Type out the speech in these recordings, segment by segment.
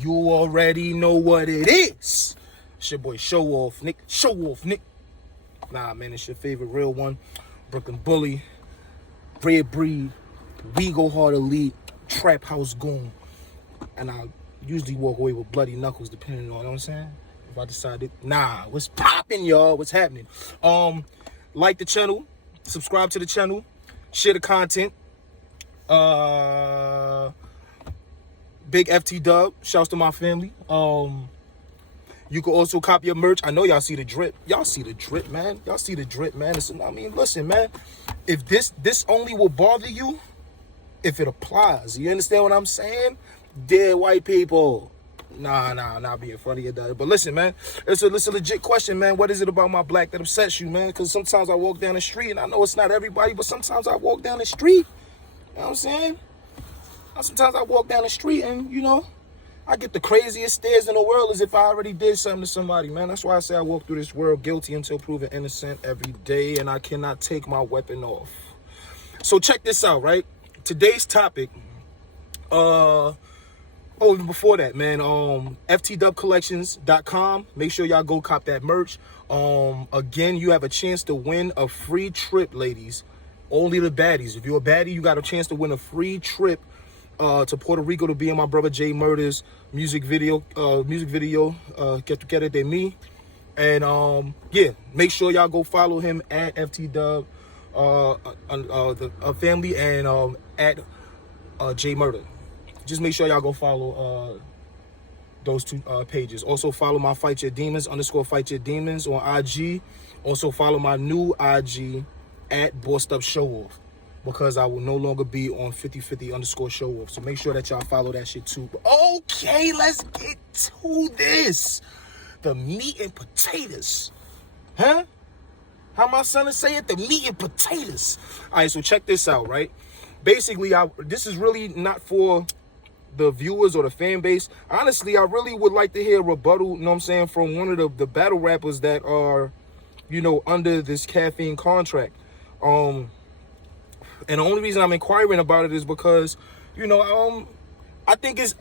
You already know what it is. It's your boy Show Off Nick. Show Off Nick. Nah, man, it's your favorite real one. Brooklyn Bully, Red Breed, We Go Hard Elite, Trap House Goon. And I usually walk away with bloody knuckles, depending on, you know what I'm saying? If I decided, nah, what's popping, y'all? What's happening? Like the channel, subscribe to the channel, share the content. Big FT Dub, shouts to my family. You can also copy your merch. I know y'all see the drip. Y'all see the drip, man. Y'all see the drip, man. I mean, listen, man. If this only will bother you if it applies. You understand what I'm saying? Dead white people. Nah, being funny or that. But listen, man, it's a legit question, man. What is it about my black that upsets you, man? Because sometimes I walk down the street, and I know it's not everybody, but sometimes I walk down the street. You know what I'm saying? Sometimes I walk down the street and, you know, I get the craziest stares in the world as if I already did something to somebody, man. That's why I say I walk through this world guilty until proven innocent every day, and I cannot take my weapon off. So check this out, right? Today's topic, even before that, man, ftdubcollections.com. Make sure y'all go cop that merch. Again, you have a chance to win a free trip, ladies. Only the baddies. If you're a baddie, you got a chance to win a free trip to Puerto Rico to be in my brother Jay Murder's music video, Get Together de Me. And yeah, make sure y'all go follow him at FTDub, the family, and at Jay Murder. Just make sure y'all go follow those two pages. Also follow my Fight Your Demons _Fight Your Demons on IG. Also follow my new IG at Bossed Up Show Off, because I will no longer be on 5050 _show off. So make sure that y'all follow that shit too. But okay, let's get to this. The meat and potatoes. Huh? How my son is saying? The meat and potatoes. All right, so check this out, right? Basically, this is really not for the viewers or the fan base. Honestly, I really would like to hear a rebuttal, you know what I'm saying, from one of the battle rappers that are, you know, under this caffeine contract. And the only reason I'm inquiring about it is because, you know, I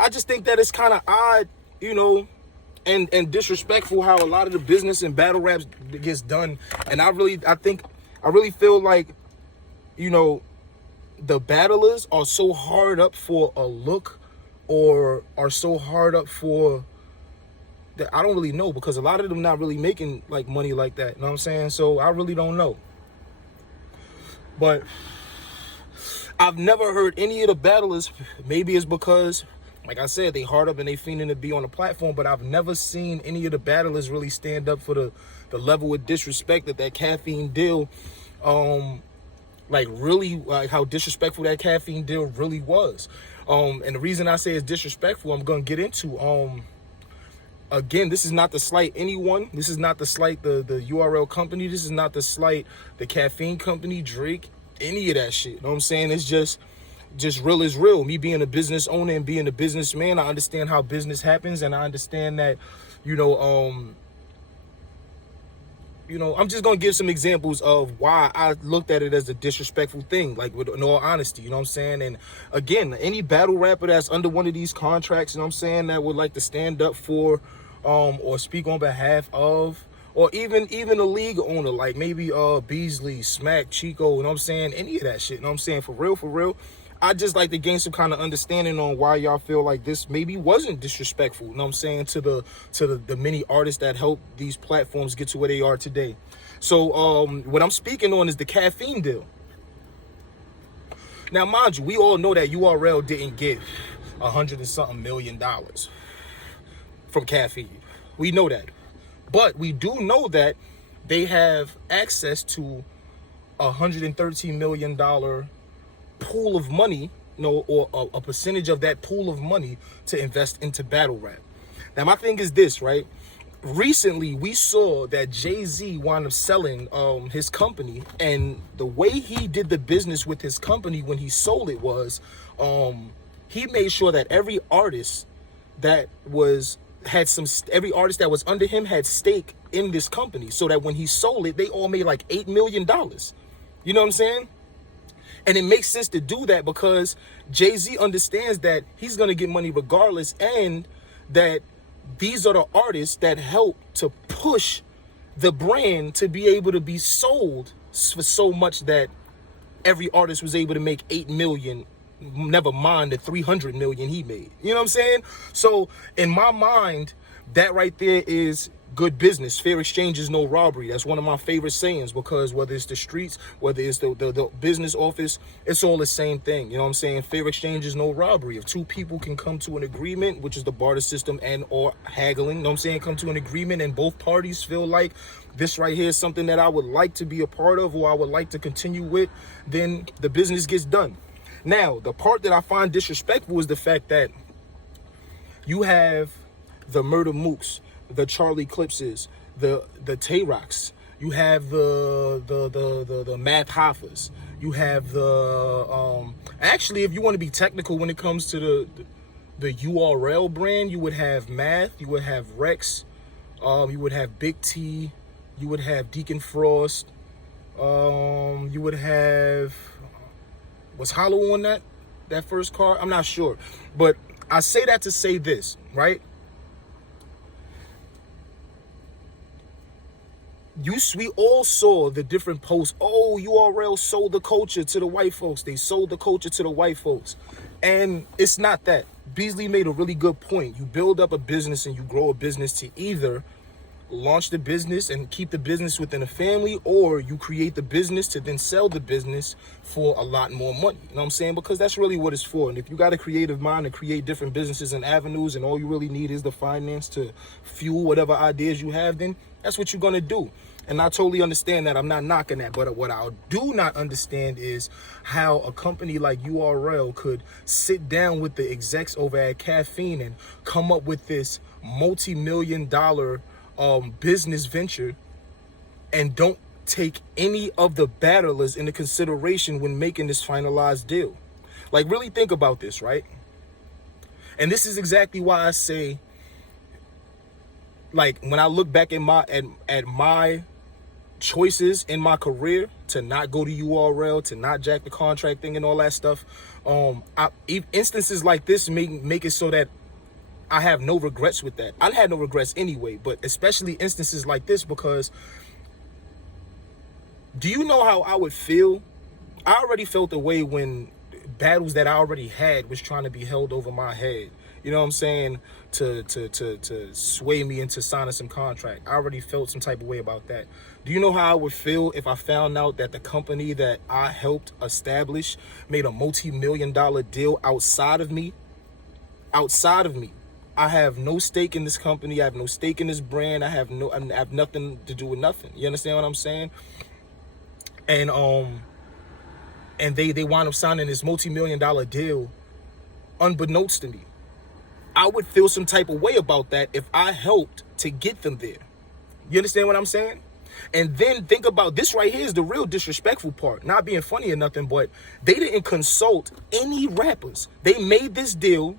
just think that it's kind of odd, you know, and disrespectful how a lot of the business and battle raps gets done. And I really feel like, you know, the battlers are so hard up for a look, or are so hard up for that. I don't really know, because a lot of them not really making like money like that. You know what I'm saying? So I really don't know. But I've never heard any of the battlers. Maybe it's because, like I said, they hard up and they fiending to be on the platform, but I've never seen any of the battlers really stand up for the level of disrespect that caffeine deal, like how disrespectful that caffeine deal really was. And the reason I say it's disrespectful, I'm gonna get into. Again, this is not to slight anyone. This is not to slight the URL company. This is not to slight the caffeine company, Drake, any of that shit. You know what I'm saying? It's just real is real. Me being a business owner and being a businessman, I understand how business happens, and I understand that, you know, I'm just gonna give some examples of why I looked at it as a disrespectful thing, like in all honesty, you know what I'm saying? And again, any battle rapper that's under one of these contracts, you know what I'm saying, that would like to stand up for or speak on behalf of, or even a league owner, like maybe Beasley, Smack, Chico, you know what I'm saying, any of that shit, you know what I'm saying, for real, I just like to gain some kind of understanding on why y'all feel like this maybe wasn't disrespectful, you know what I'm saying, to the many artists that helped these platforms get to where they are today. So what I'm speaking on is the caffeine deal. Now, mind you, we all know that URL didn't get $100 and something million from caffeine. We know that. But we do know that they have access to $113 million pool of money, you know, or a percentage of that pool of money to invest into battle rap. Now, my thing is this, right? Recently, we saw that Jay-Z wound up selling his company, and the way he did the business with his company when he sold it was he made sure that every artist that was under him had stake in this company, so that when he sold it, they all made like $8 million. You know what I'm saying? And it makes sense to do that because Jay-Z understands that he's going to get money regardless, and that these are the artists that help to push the brand to be able to be sold for so much that every artist was able to make 8 million, never mind the 300 million he made. You know what I'm saying? So in my mind, that right there is good business. Fair exchange is no robbery. That's one of my favorite sayings, because whether it's the streets, whether it's the business office, it's all the same thing. You know what I'm saying? Fair exchange is no robbery. If two people can come to an agreement, which is the barter system and or haggling, you know what I'm saying, come to an agreement and both parties feel like this right here is something that I would like to be a part of or I would like to continue with, then the business gets done. Now, the part that I find disrespectful is the fact that you have the Murder Mooks, the Charlie Clipses, the Tay Rocks, you have the Math Hoffas, you have the actually, if you want to be technical when it comes to the URL brand, you would have Math, you would have Rex, you would have Big T, you would have Deacon Frost, you would have, was Hollow on that first card? I'm not sure, but I say that to say this, right? We all saw the different posts. Oh, URL sold the culture to the white folks. They sold the culture to the white folks. And it's not that. Beasley made a really good point. You build up a business and you grow a business to either launch the business and keep the business within a family, or you create the business to then sell the business for a lot more money. You know what I'm saying? Because that's really what it's for. And if you got a creative mind to create different businesses and avenues, and all you really need is the finance to fuel whatever ideas you have, then that's what you're going to do. And I totally understand that. I'm not knocking that. But what I do not understand is how a company like URL could sit down with the execs over at Caffeine and come up with this multi-million-dollar business venture and don't take any of the battlers into consideration when making this finalized deal. Like, really think about this, right? And this is exactly why I say, like, when I look back at my choices in my career to not go to URL, to not jack the contract thing and all that stuff, instances like this make it so that I have no regrets with that. I had no regrets anyway, but especially instances like this, because do you know how I would feel? I already felt the way when battles that I already had was trying to be held over my head. You know what I'm saying? To sway me into signing some contract. I already felt some type of way about that. Do you know how I would feel if I found out that the company that I helped establish made a multi-million-dollar deal outside of me? Outside of me. I have no stake in this company. I have no stake in this brand. I have nothing to do with nothing. You understand what I'm saying? And they wind up signing this multi-million-dollar deal unbeknownst to me. I would feel some type of way about that if I helped to get them there. You understand what I'm saying? And then think about this right here is the real disrespectful part. Not being funny or nothing, but they didn't consult any rappers. They made this deal.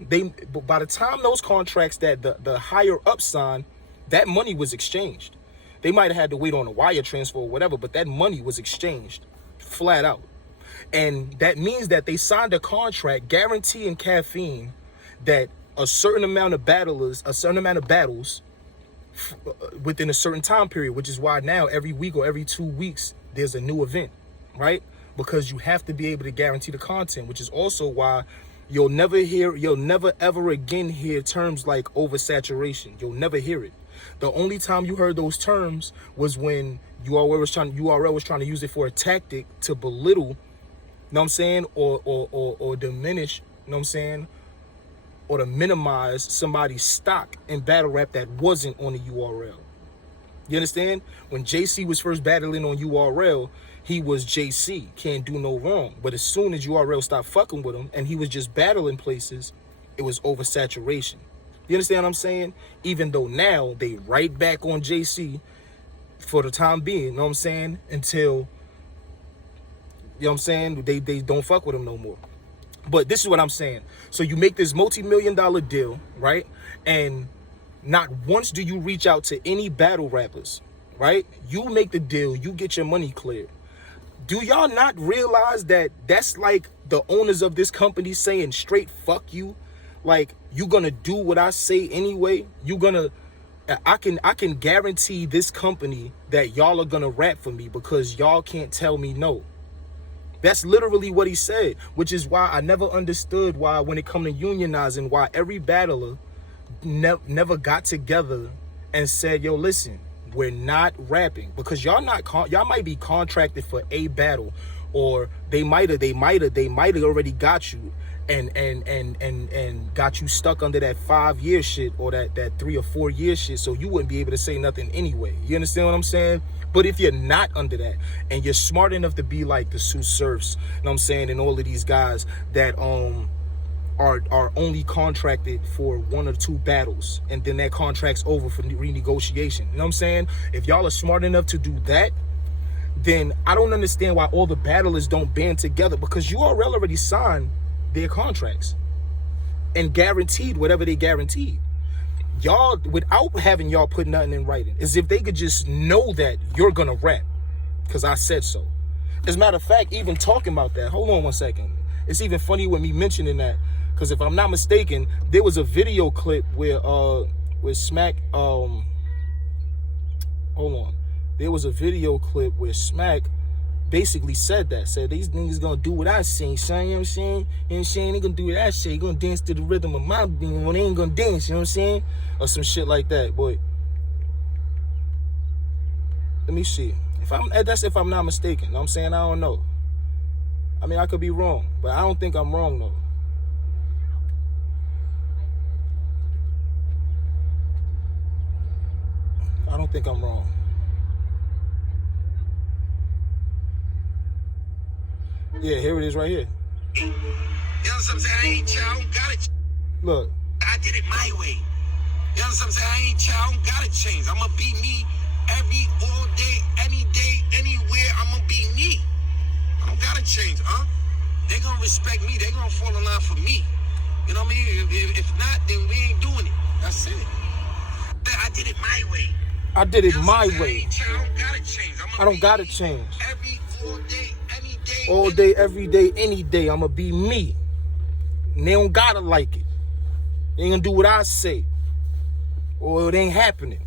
By the time those contracts that the higher up signed, that money was exchanged. They might have had to wait on a wire transfer or whatever, but that money was exchanged flat out. And that means that they signed a contract guaranteeing Caffeine that a certain amount of battles within a certain time period, which is why now every week or every 2 weeks there's a new event, right? Because you have to be able to guarantee the content, which is also why you'll never ever again hear terms like oversaturation. You'll never hear it. The only time you heard those terms was when URL was trying to use it for a tactic to belittle, you know what I'm saying, or diminish, you know what I'm saying, or to minimize somebody's stock in battle rap that wasn't on the URL. You understand? When JC was first battling on URL, he was JC, can't do no wrong. But as soon as URL stopped fucking with him and he was just battling places, it was oversaturation. You understand what I'm saying? Even though now they right back on JC for the time being, you know what I'm saying? Until, you know what I'm saying, they don't fuck with him no more. But this is what I'm saying. So you make this multi-million-dollar deal, right? And not once do you reach out to any battle rappers, right? You make the deal, you get your money cleared. Do y'all not realize that that's like the owners of this company saying straight fuck you? like, you gonna do what I say anyway. I can guarantee this company that y'all are gonna rap for me because y'all can't tell me no. That's literally what he said, which is why I never understood why, when it come to unionizing, why every battler never got together and said, yo, listen, we're not rapping, because y'all might be contracted for a battle, or they might have already got you and got you stuck under that 5-year shit, or that 3 or 4 year shit, so you wouldn't be able to say nothing anyway. You understand what I'm saying? But if you're not under that, and you're smart enough to be like the Sue Surfs, you know what I'm saying, and all of these guys that are only contracted for 1 or 2 battles, and then that contract's over for renegotiation. You know what I'm saying? If y'all are smart enough to do that, then I don't understand why all the battlers don't band together, because URL already signed their contracts and guaranteed whatever they guaranteed. Y'all, without having y'all put nothing in writing, as if they could just know that you're gonna rap because I said so. As a matter of fact, even talking about that, hold on one second. It's even funny with me mentioning that, because if I'm not mistaken, there was a video clip where Smack, hold on. There was a video clip where Smack basically said these niggas gonna do what I say, son, you know what I'm saying? You know what I'm saying? They gonna do what I say, gonna dance to the rhythm of my beat when they ain't gonna dance, you know what I'm saying? Or some shit like that, boy. Let me see. That's if I'm not mistaken, you know what I'm saying? I don't know. I mean, I could be wrong, but I don't think I'm wrong though. I don't think I'm wrong. Yeah, here it is right here. You know what I'm saying? I ain't child, gotta. Look. I did it my way. You know what I'm saying? I ain't child, gotta change. I'ma be me all day, any day, anywhere. I'ma be me. I don't gotta change, huh? They gonna respect me. They gonna fall in line for me. You know what I mean? If not, then we ain't doing it. That's it. I did it my way. I did it my way. I ain't child, gotta change. I don't gotta change. All day, any day. All day, every day, any day, I'ma be me. And they don't gotta like it. They ain't gonna do what I say, or it ain't happening.